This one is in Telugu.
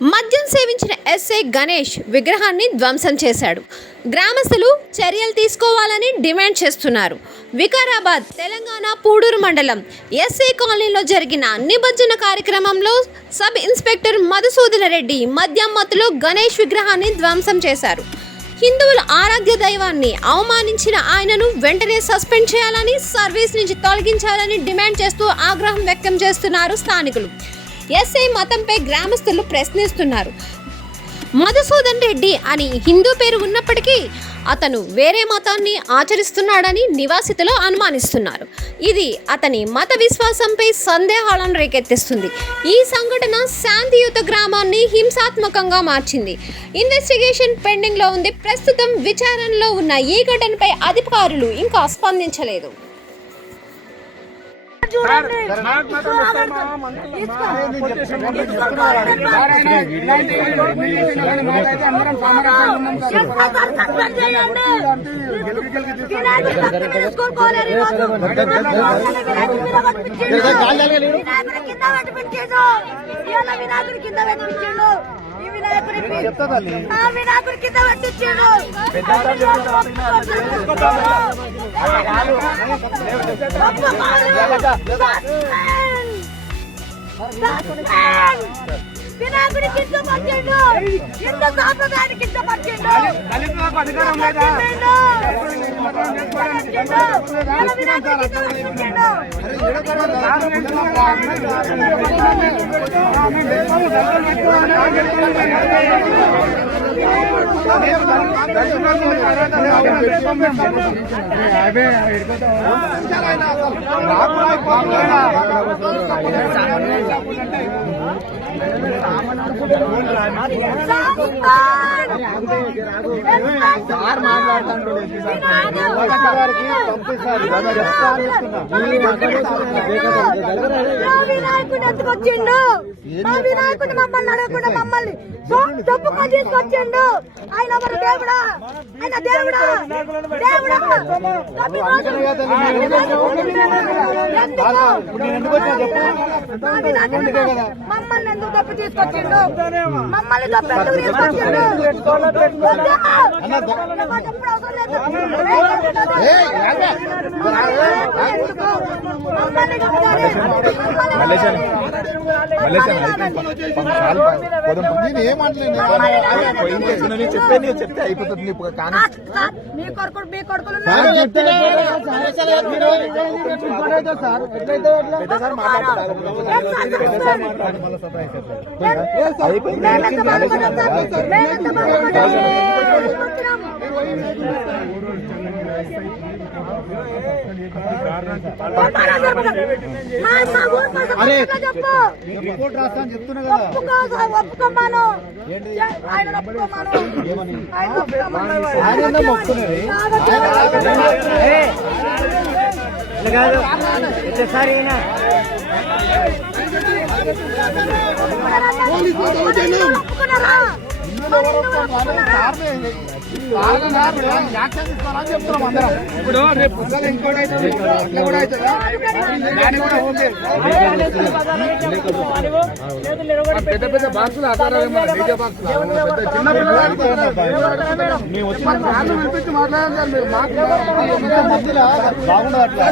మద్యం సేవించిన ఎస్ఐ గణేష్ విగ్రహాన్ని ధ్వంసం చేశాడు. గ్రామస్తులు చర్యలు తీసుకోవాలని డిమాండ్ చేస్తున్నారు. వికారాబాద్ తెలంగాణ పూడూరు మండలం ఎస్ఐ కాలనీలో జరిగిన నిమజ్జన కార్యక్రమంలో సబ్ ఇన్స్పెక్టర్ మధుసూదన రెడ్డి మద్యం మత్తులో గణేష్ విగ్రహాన్ని ధ్వంసం చేశారు. హిందువుల ఆరాధ్య దైవాన్ని అవమానించిన ఆయనను వెంటనే సస్పెండ్ చేయాలని, సర్వీస్ నుంచి తొలగించాలని డిమాండ్ చేస్తూ ఆగ్రహం వ్యక్తం చేస్తున్నారు స్థానికులు. ఎస్ఐ మతంపై గ్రామస్తులు ప్రశ్నిస్తున్నారు. మధుసూదన్ రెడ్డి అని హిందూ పేరు ఉన్నప్పటికీ అతను వేరే మతాన్ని ఆచరిస్తున్నాడని నివాసితులు అనుమానిస్తున్నారు. ఇది అతని మత విశ్వాసంపై సందేహాలను రేకెత్తిస్తుంది. ఈ సంఘటన శాంతియుత గ్రామాన్ని హింసాత్మకంగా మార్చింది. ఇన్వెస్టిగేషన్ పెండింగ్లో ఉంది. ప్రస్తుతం విచారణలో ఉన్న ఈ ఘటనపై అధికారులు ఇంకా స్పందించలేదు. వినాయకుడి కింద పట్టించాడు. వినాయకుడి కింద పట్టిండు. హిందూ సాంప్రదాయాన్ని కింద పట్టిండు. వినాయకుడు ఎత్తుకొచ్చిండు. మా వినాయకుడు మమ్మల్ని అడగకుండా మమ్మల్ని తప్పుకొని తీసుకొచ్చిండు. ఆయన ఎవరు? దేవుడా? ఆయన దేవుడా? దేవుడా? మమ్మల్ని ఎందుకు తప్పు తీసుకొచ్చిండు? మమ్మల్ని తప్పు ఎందుకు తీసుకొచ్చిండు? చెప్తే అయిపోతుంది. మీ కొడుకులు రిపోర్ట్ రాస్తాను చెప్తున్నా కదా. ఒప్పుకోమాను. ఆయన ఇప్పుడు రేపు ఇంకోటి అవుతుంది, ఇట్లా కూడా అవుతుందా? పెద్ద పెద్ద బాక్సులు ఆధారమేమో డీజే బాక్సులు చిన్న పిల్లలు వినిపించి మాట్లాడాలి. మీరు బాగుండదు అట్లా.